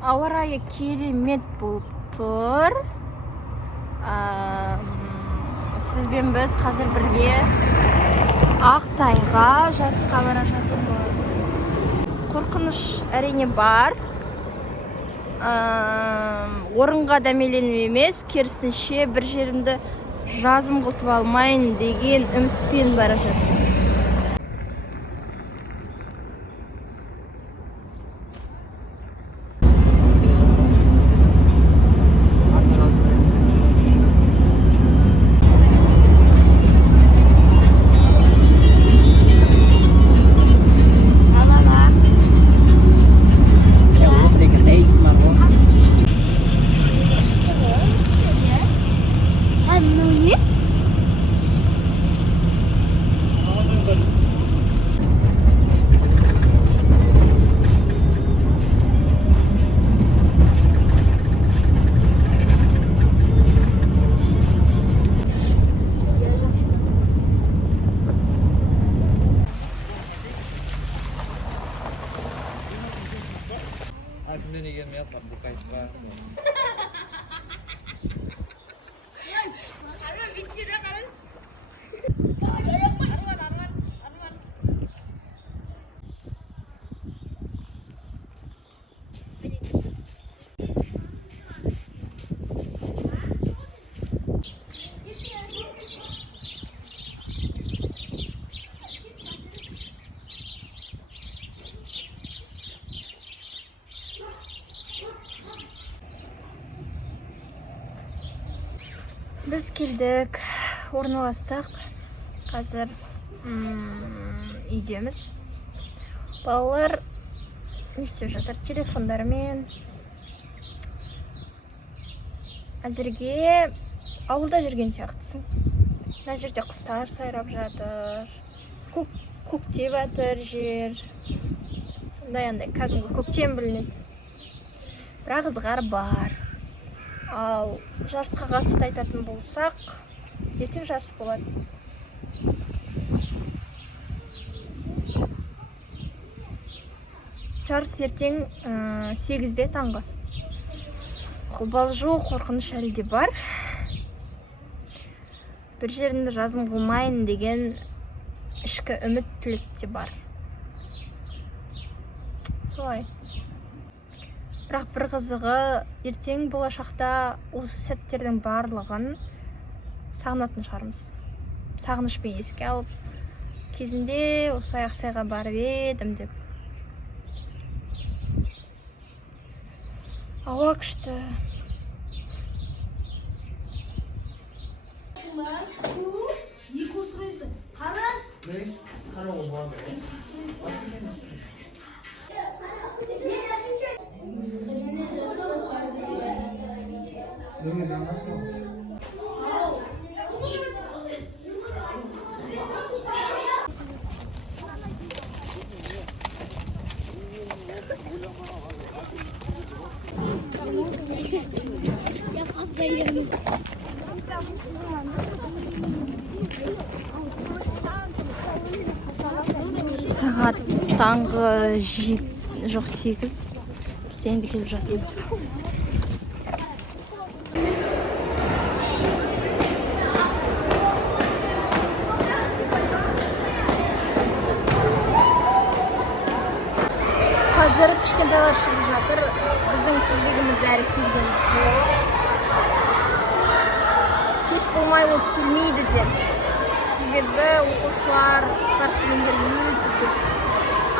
Ауа райы керемет болып тұр. Сізбен біз қазір бірге Ақсайға жарысқа бара жатырмыз. Қорқыныш әрине бар. Орынға дәмеленіп емес, керісінше бір жерімді жазым құтып алмайын деген үмітпен бара жатырмын. Біз келдік, орналастық. Қазір үйдеміз. Балалар не істеп жатыр? Телефондармен. Әзірге ауылда жүрген сияқтысың. Мына жерде құстар сайрап жатыр. Көктеп жатыр жер. Сондай кәдімгі көктем білінеді. Бірақ ызғар бар. Ал жарысқа қатысты айтатын болсақ, ертең жарыс болады. Жарыс ертең 8-де таңғы. Қобалжу, қорқыныш әлі де бар. Бір жерімді жазым қылмайын деген ішкі үміттілік те бар. Солай. Бірақ бір қызығы, ертең болашақта осы сәттердің барлығын сағынатын шығармыз. Сағынышпен еске алып, кезінде осы Ақсайға барып едім деп. Ауа күшті. Сағат таңғы 8. Біз енді келіп жатырмыз. Қазір кішкентайлар шығып жатыр. Біздің кезегіміз әрі келген жоқ. Кеш болмай ол келмейді де. Себебі оқушылар, спортсмендер өте көп.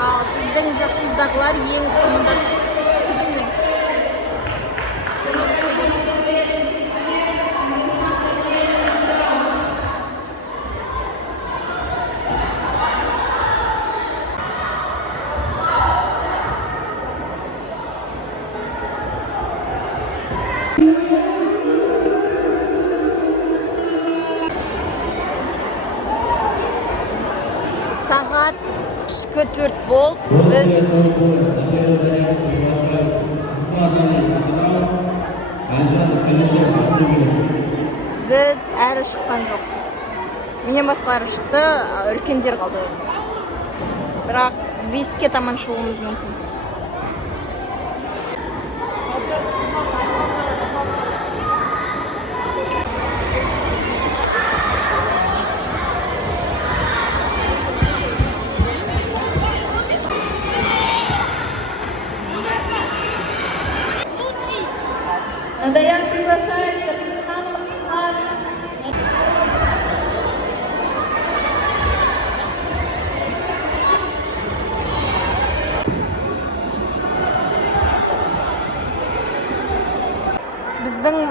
Ал біздің жасымыздағылар ең соңында тізімнен. Сағат түскі 4 болды. Біз әрі шыққан жоқпыз. Менен басқалары шықты, үлкендер қалды. Бірақ 5-ке таман шығуымыз мүмкін.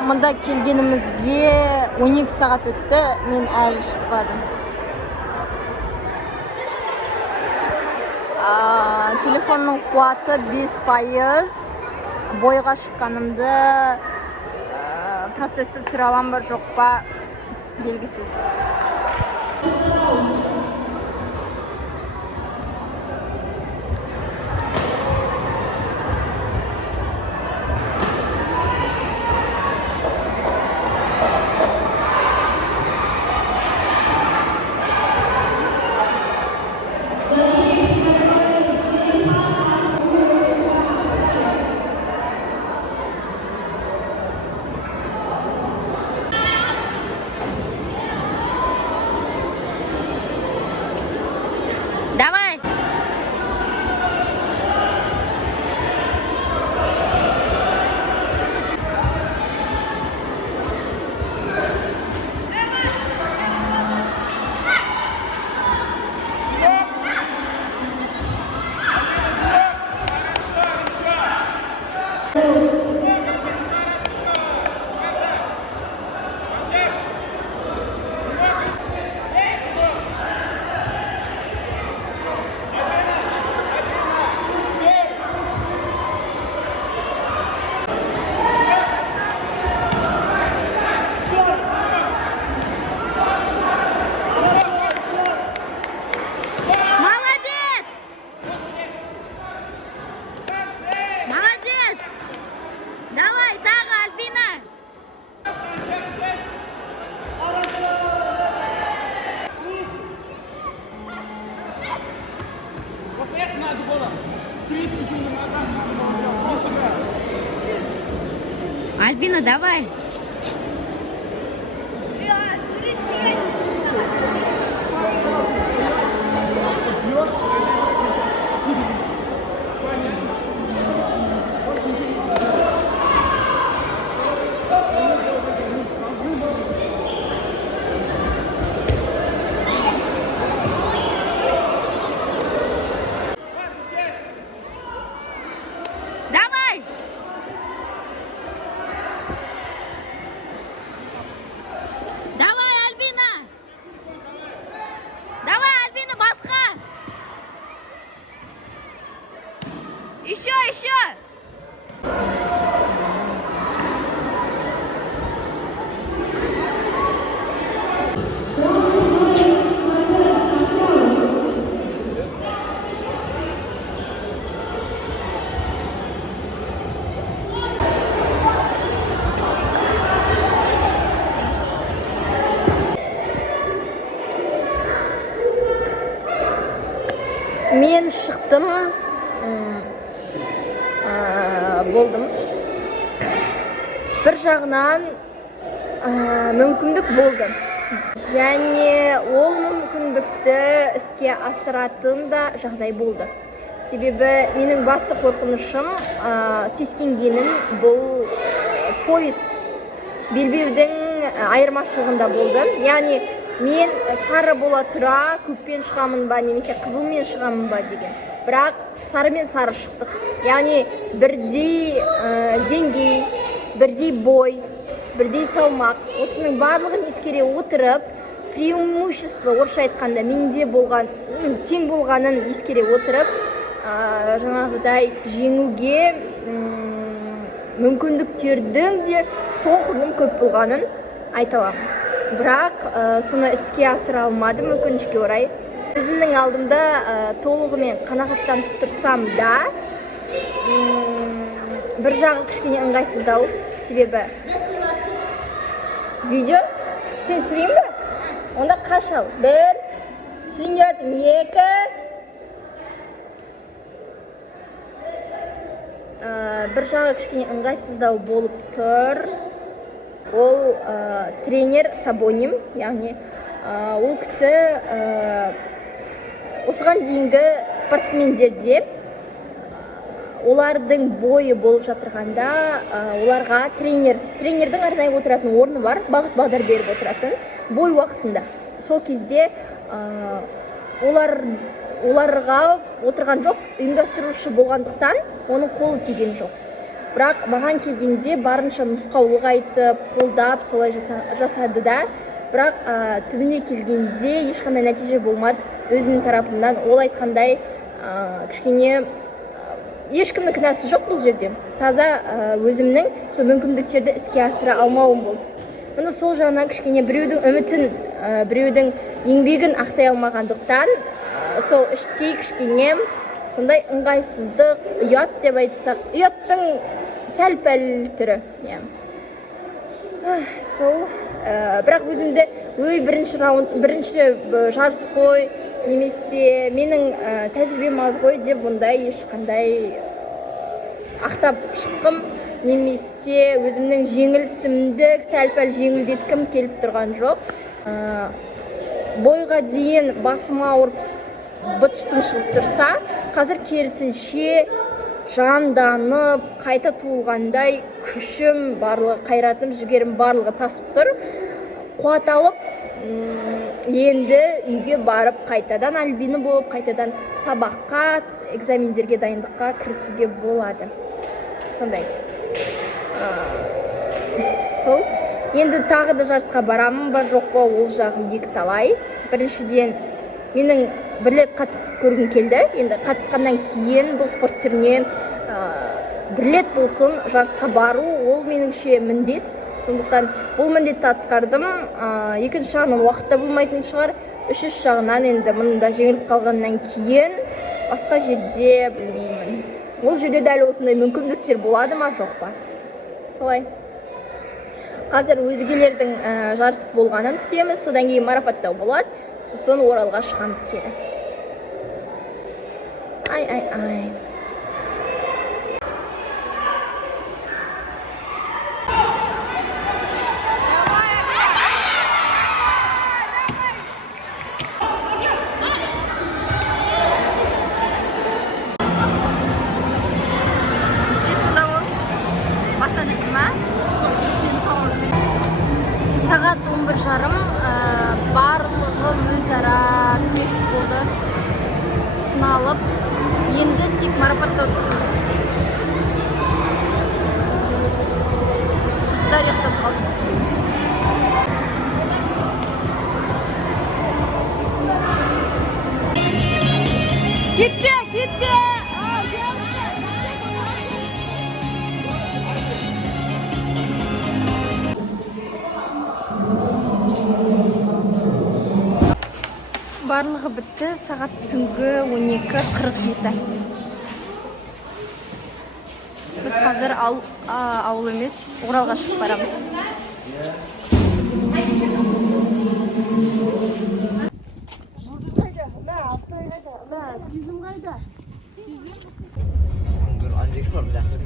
мында келгенімізге 12 сағат өтті, мен әлі шықпадым. Телефонның қуаты 5%. Бойға шыққанымды процесті түсіре аламын ба жоқ па белгісіз. Давай! Альбина, давай. Еще! Мен шықтым, болдым. Бір жағынан мүмкіндік болды. Және ол мүмкіндікті іске асыратын да жағдай болды. Себебі менің басты қорқынышым, сескенгенім бұл пойыз белбеудің айырмашылығында болды. Яғни мен сары бола тұра көкпен шығамын ба, немесе қызылмен шығамын ба деген. Бірақ сары мен сары шықтық. Яғни бірдей деңгей, бірдей бой, бірдей салмақ. Осының барлығын ескере отырып, преимущество, орысша айтқанда, менде болған, тең болғанын ескере отырып, жаңағыдай жеңуге мүмкіндіктердің де соғұрлым көп болғанын айта аламыз. Бірақ соны іске асыра алмадым, өкінішке орай. Өзімнің алдымда толығымен қанағаттанып тұрсам да, бір жағы кішкене ыңғайсыздау. Себебі видео сен түсірейін бе? Онда қашал. 1 түсірейін деп жатырмын, 2. Бір жағы кішкене ыңғайсыздау болып тұр. Ол тренер Сабоним, яғни ол кісі осыған дейінгі спортсмендерде олардың бойы болып жатырғанда оларға тренердің арнайы отыратын орны бар, бағыт бағдар беріп отыратын бой уақытында. Сол кезде оларға отырған жоқ, ұйымдастырушы болғандықтан оның қолы тиген жоқ. бірақ маған келгенде барынша нұсқаулық айтып қолдап солай жасады да, бірақ түбіне келгенде ешқандай нәтиже болмады өзімнің тарапымнан. Ол айтқандай кішкене ешкімнің кінәсі жоқ бұл жерде, таза өзімнің сол мүмкіндіктерді іске асыра алмауым болды. Міне сол жағынан кішкене біреудің үмітін, біреудің еңбегін ақтай алмағандықтан сол іштей кішкене сондай ыңғайсыздық, ұят деп айтсақ, ұяттың сәл-пәл түрі. Сол бірақ өзімді бірінші жарыс қой, немесе менің тәжірибем аз ғой деп мұндай ешқандай ақтап шыққым, немесе өзімнің жеңілсімді сәл-пәл жеңілдеткім келіп тұрған жоқ. Бойға дейін басым ауырып быт-шытым шығып тұрса, қазір керісінше жанданып, қайта туылғандай күшім барлығы, қайратым, жігерім барлығы тасып тұр. Қуат алып, енді үйге барып қайтадан альбины болып, қайтадан сабаққа, экзамендерге дайындыққа кірісуге болады. Сондай. Сол. Енді тағы да жарысқа барамын ба, жоқ па, ол жағы екі талай. Біріншіден, менің бір рет қатысып көргім келді. Енді қатысқаннан кейін бұл спорт түріне бір рет болсын жарысқа бару, ол меніңше міндет. Сондықтан бұл міндетті атқардым. Екінші жағынан уақытта болмайтын шығар. Үшінші жағынан енді мұнда жеңіліп қалғаннан кейін басқа жерде білмеймін. Ол жерде дәл осындай мүмкіндіктер болады ма, жоқ па? Солай. Қазір өзгелердің жарысып болғанын күтеміз, содан кейін марапаттау болады. Сосын Оралға шығамыз кері. Ай. Сағат 11:30 барлығы өзара күресіп болды, сыналып, енді тек марапаттауды күтеміз. Жұрттар ұйықтап қалды. Кетті! Барлығы бітті, сағат түнгі 12:47. Біз қазір ауыл емес, Оралға шығып барамыз. Жұлдыз қайда? Аптай қайда? Жүзім қайда? Анжек бар, жақсы